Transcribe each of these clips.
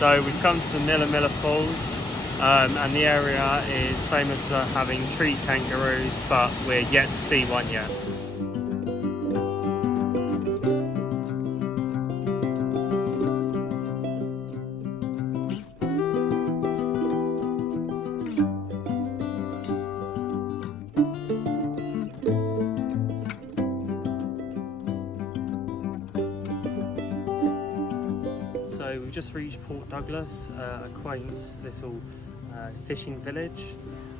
So we've come to the Miller Falls, and the area is famous for having tree kangaroos, but we're yet to see one yet. So we've just reached Port Douglas, a quaint little fishing village.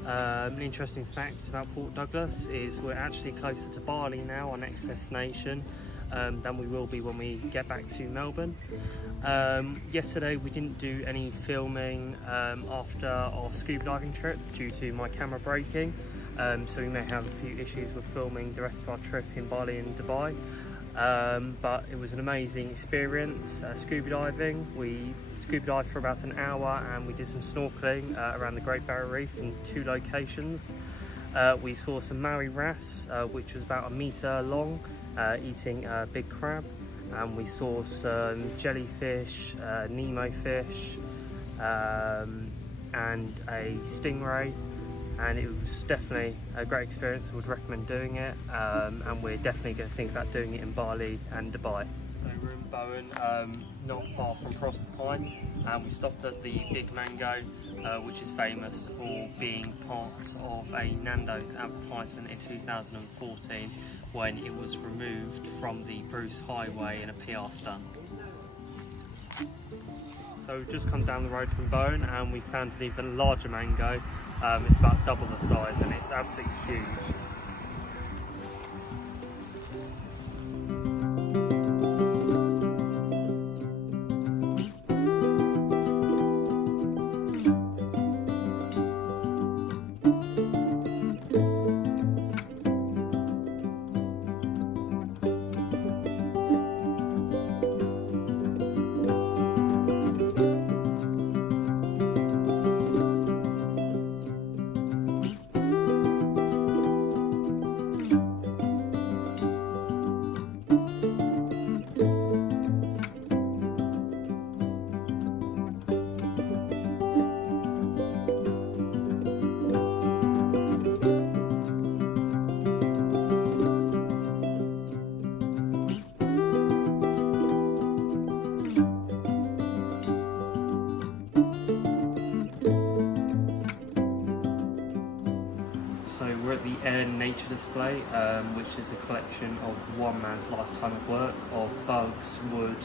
An interesting fact about Port Douglas is we're actually closer to Bali now, our next destination, than we will be when we get back to Melbourne. Yesterday we didn't do any filming after our scuba diving trip due to my camera breaking, so we may have a few issues with filming the rest of our trip in Bali and Dubai. But it was an amazing experience scuba diving. We scuba dived for about an hour and we did some snorkeling around the Great Barrier Reef in 2 locations. We saw some Maui wrasse, which was about 1 metre long, eating a big crab, and we saw some jellyfish, Nemo fish, and a stingray. And it was definitely a great experience. I would recommend doing it, and we're definitely going to think about doing it in Bali and Dubai. So we're in Bowen, not far from Proserpine, and we stopped at the Big Mango, which is famous for being part of a Nando's advertisement in 2014 when it was removed from the Bruce Highway in a PR stunt. So we've just come down the road from Bowen and we found an even larger mango. It's about double the size and it's absolutely huge. So we're at the Air Nature display, which is a collection of one man's lifetime of work of bugs, wood,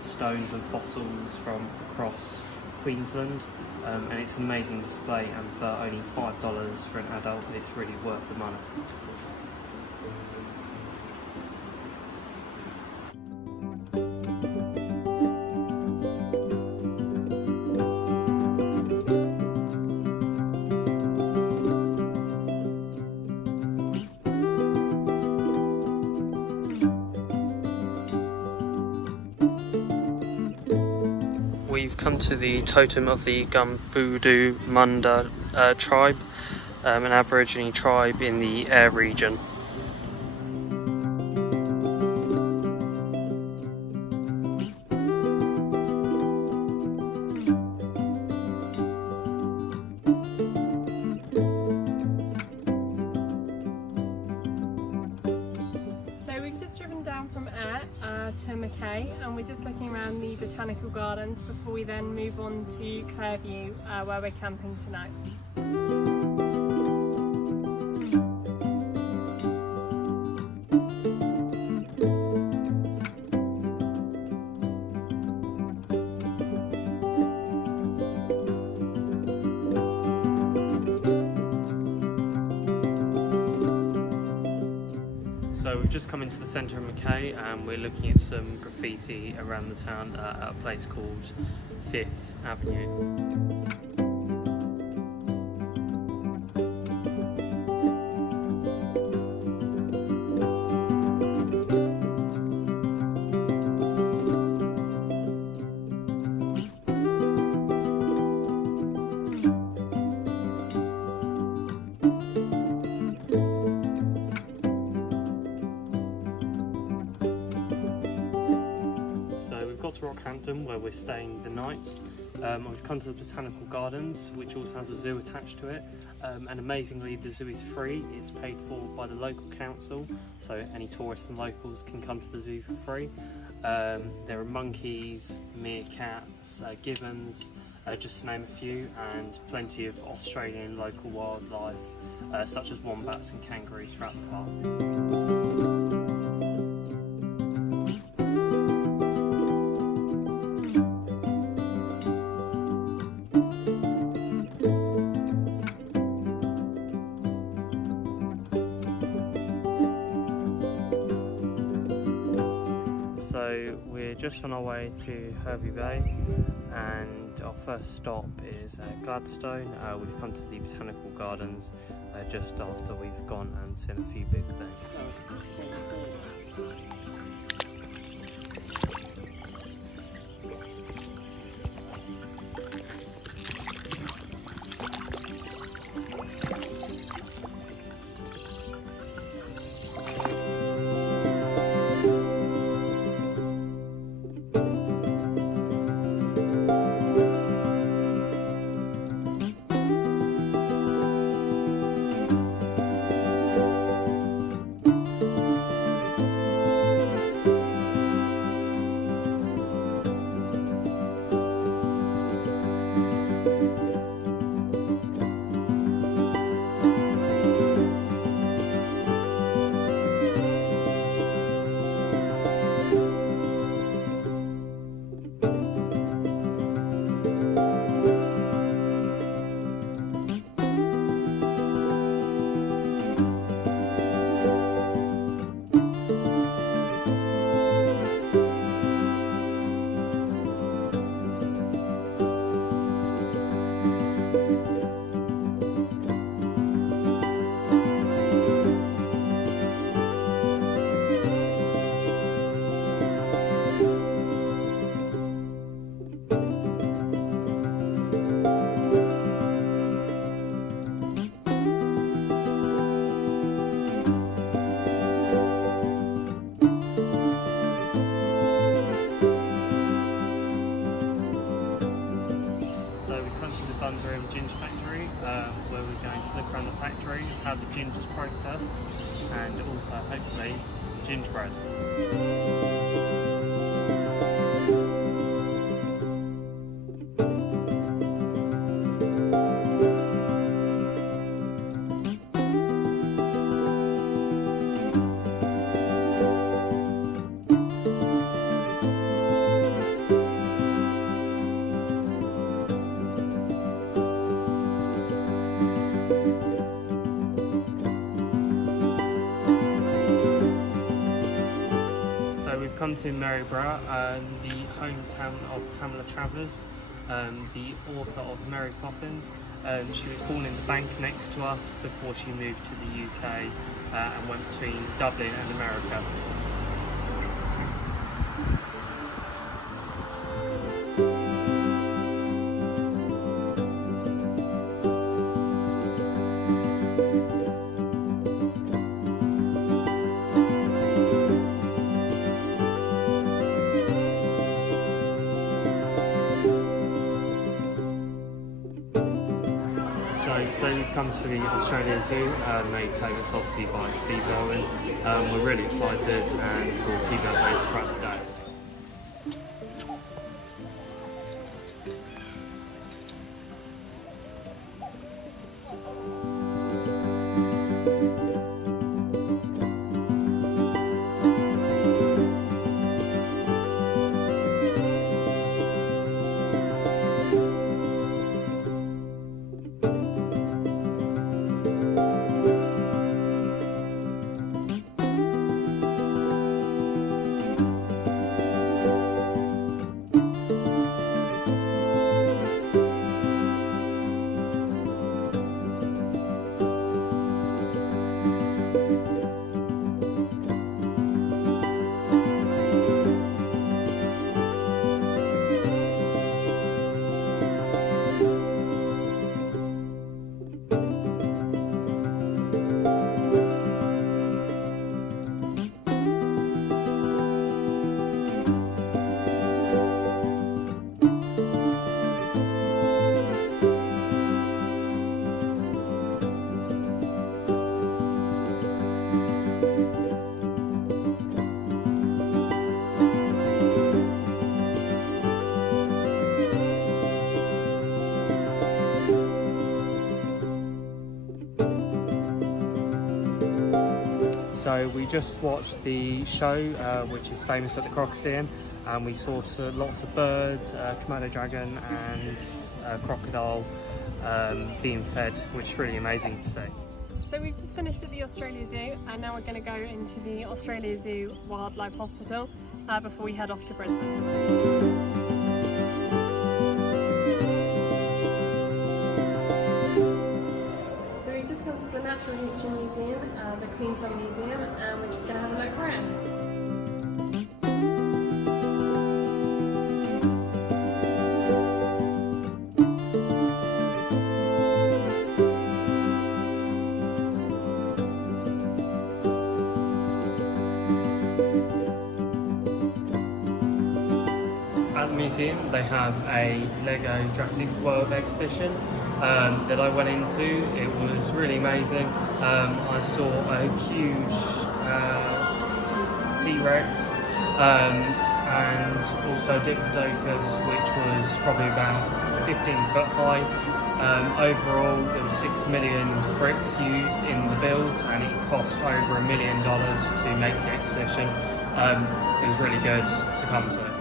stones and fossils from across Queensland. And it's an amazing display, and for only $5 for an adult, it's really worth the money. We've come to the totem of the Gumbudu Munda tribe, an Aborigine tribe in the Eyre region. From Eyre to Mackay, and we're just looking around the botanical gardens before we then move on to Clairview, where we're camping tonight. So we've just come into the centre of Mackay and we're looking at some graffiti around the town at a place called 5th Avenue. To Rockhampton, where we're staying the night. We've come to the Botanical Gardens, which also has a zoo attached to it, and amazingly the zoo is free. It's paid for by the local council, so any tourists and locals can come to the zoo for free. There are monkeys, meerkats, gibbons, just to name a few, and plenty of Australian local wildlife such as wombats and kangaroos throughout the park. So we're just on our way to Hervey Bay, and our first stop is Gladstone. We've come to the Botanical Gardens just after we've gone and seen a few big things. Ginger factory, where we're going to look around the factory, how the ginger's processed, and also hopefully some gingerbread. We've come to Maryborough, the hometown of Pamela Travers, the author of Mary Poppins. She was born in the bank next to us before she moved to the UK and went between Dublin and America. So we've come to the Australian Zoo, they take us obviously by Steve Irwin. We're really excited and we'll keep you updated throughout the day. So we just watched the show, which is famous at the Crocodile, and we saw lots of birds, Komodo dragon and crocodile being fed, which is really amazing to see. So we've just finished at the Australia Zoo, and now we're going to go into the Australia Zoo Wildlife Hospital before we head off to Brisbane. To the Natural History Museum, the Queensland Museum, and we're just going to have a look around. At the museum they have a Lego Jurassic World exhibition that I went into. It was really amazing. I saw a huge T-Rex and also Diplodocus, which was probably about 15 foot high. Overall there were 6 million bricks used in the build, and it cost over $1 million to make the exhibition. It was really good to come to.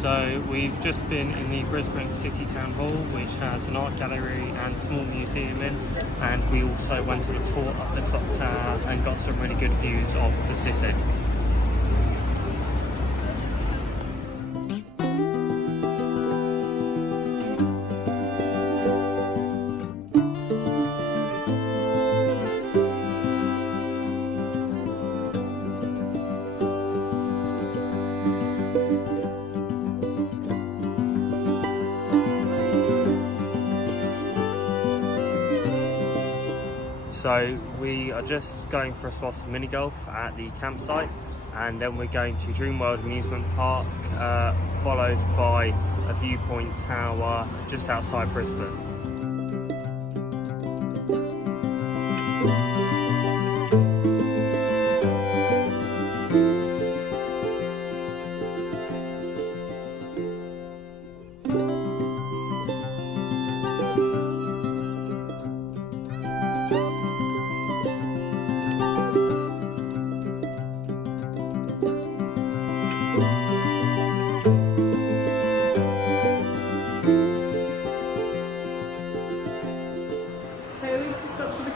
So we've just been in the Brisbane City Town Hall, which has an art gallery and small museum in, and we also went on a tour of the clock tower and got some really good views of the city. So we are just going for a spot of mini golf at the campsite, and then we're going to Dreamworld Amusement Park, followed by a viewpoint tower just outside Brisbane.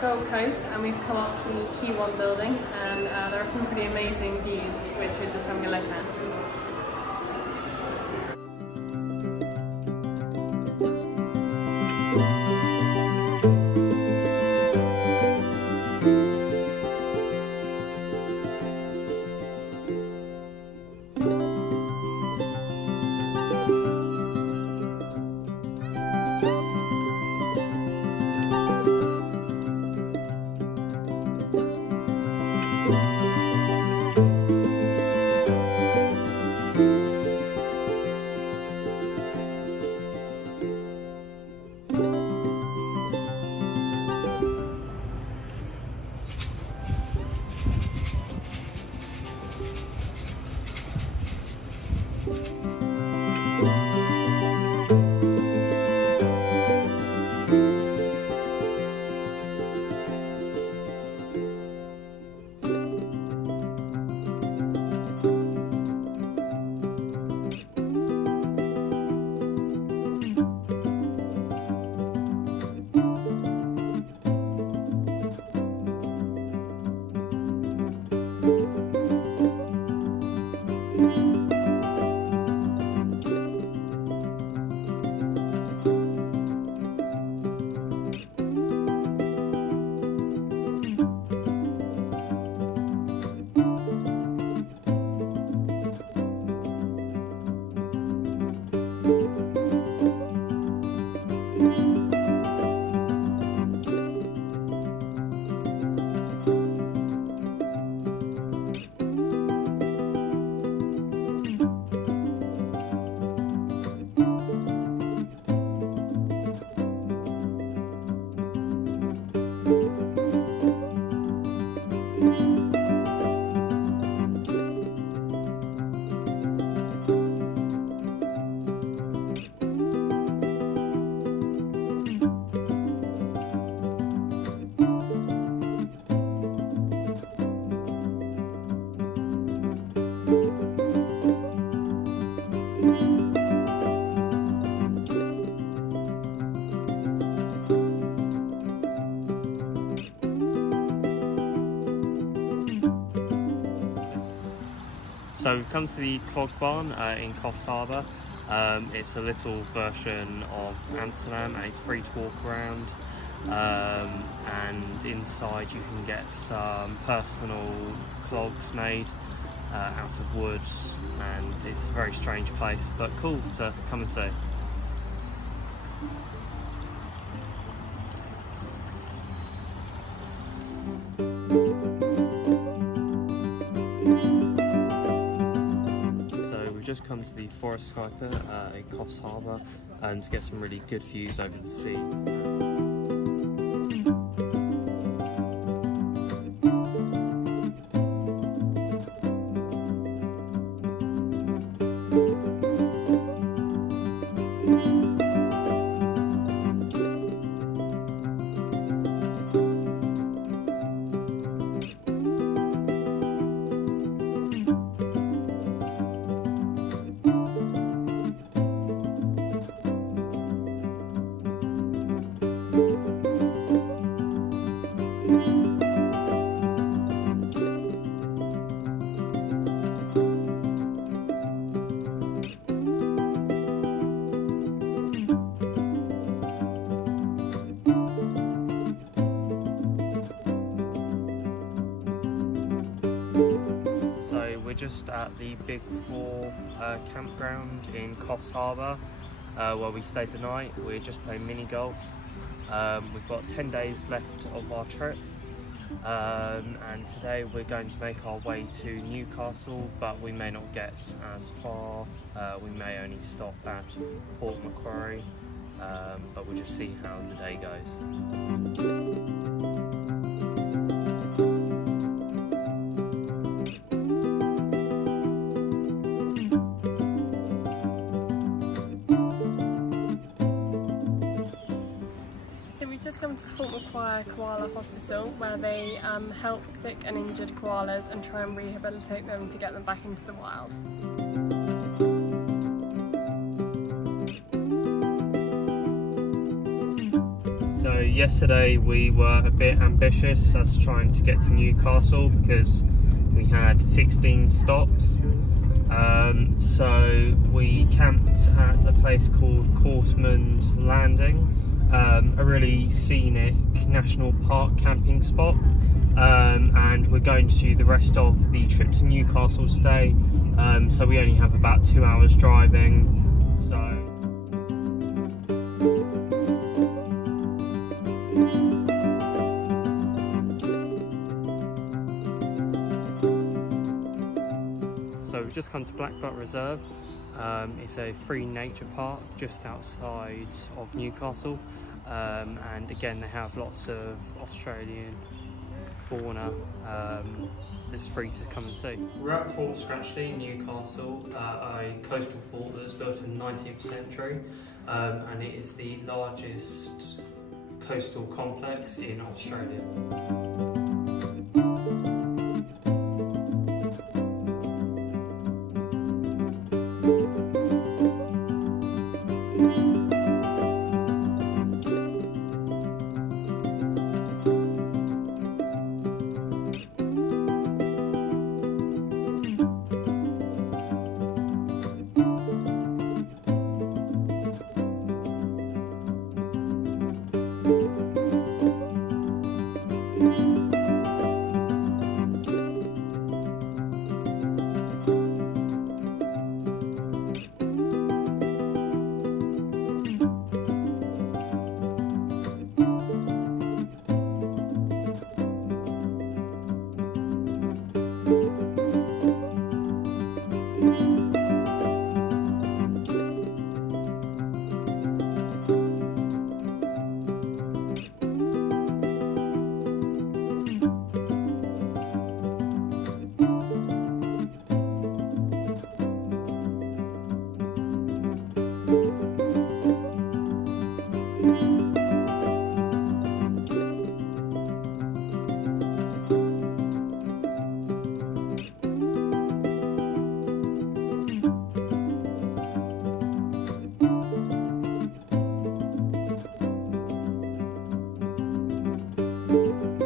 Goldcoast, and we've come up to the Q1 building, and there are some pretty amazing views which we're just having a look at. So we've come to the Clog Barn in Coffs Harbour. It's a little version of Amsterdam and it's free to walk around. And inside you can get some personal clogs made out of wood, and it's a very strange place but cool to come and see. Just come to the Forest Sky Pit in Coffs Harbour to get some really good views over the sea. So we're just at the Big Four campground in Coffs Harbour where we stayed the night. We're just playing mini golf. We've got 10 days left of our trip, and today we're going to make our way to Newcastle, but we may not get as far. We may only stop at Port Macquarie, but we'll just see how the day goes. Just come to Port Macquarie Koala Hospital, where they help sick and injured koalas and try and rehabilitate them to get them back into the wild. So yesterday we were a bit ambitious as trying to get to Newcastle because we had 16 stops. So we camped at a place called Corsman's Landing. A really scenic national park camping spot, and we're going to do the rest of the trip to Newcastle today, so we only have about 2 hours driving. So we've just come to Black Butt Reserve. It's a free nature park just outside of Newcastle, and again they have lots of Australian fauna that's free to come and see. We're at Fort Scratchley in Newcastle, a coastal fort that was built in the 19th century, and it is the largest coastal complex in Australia. you.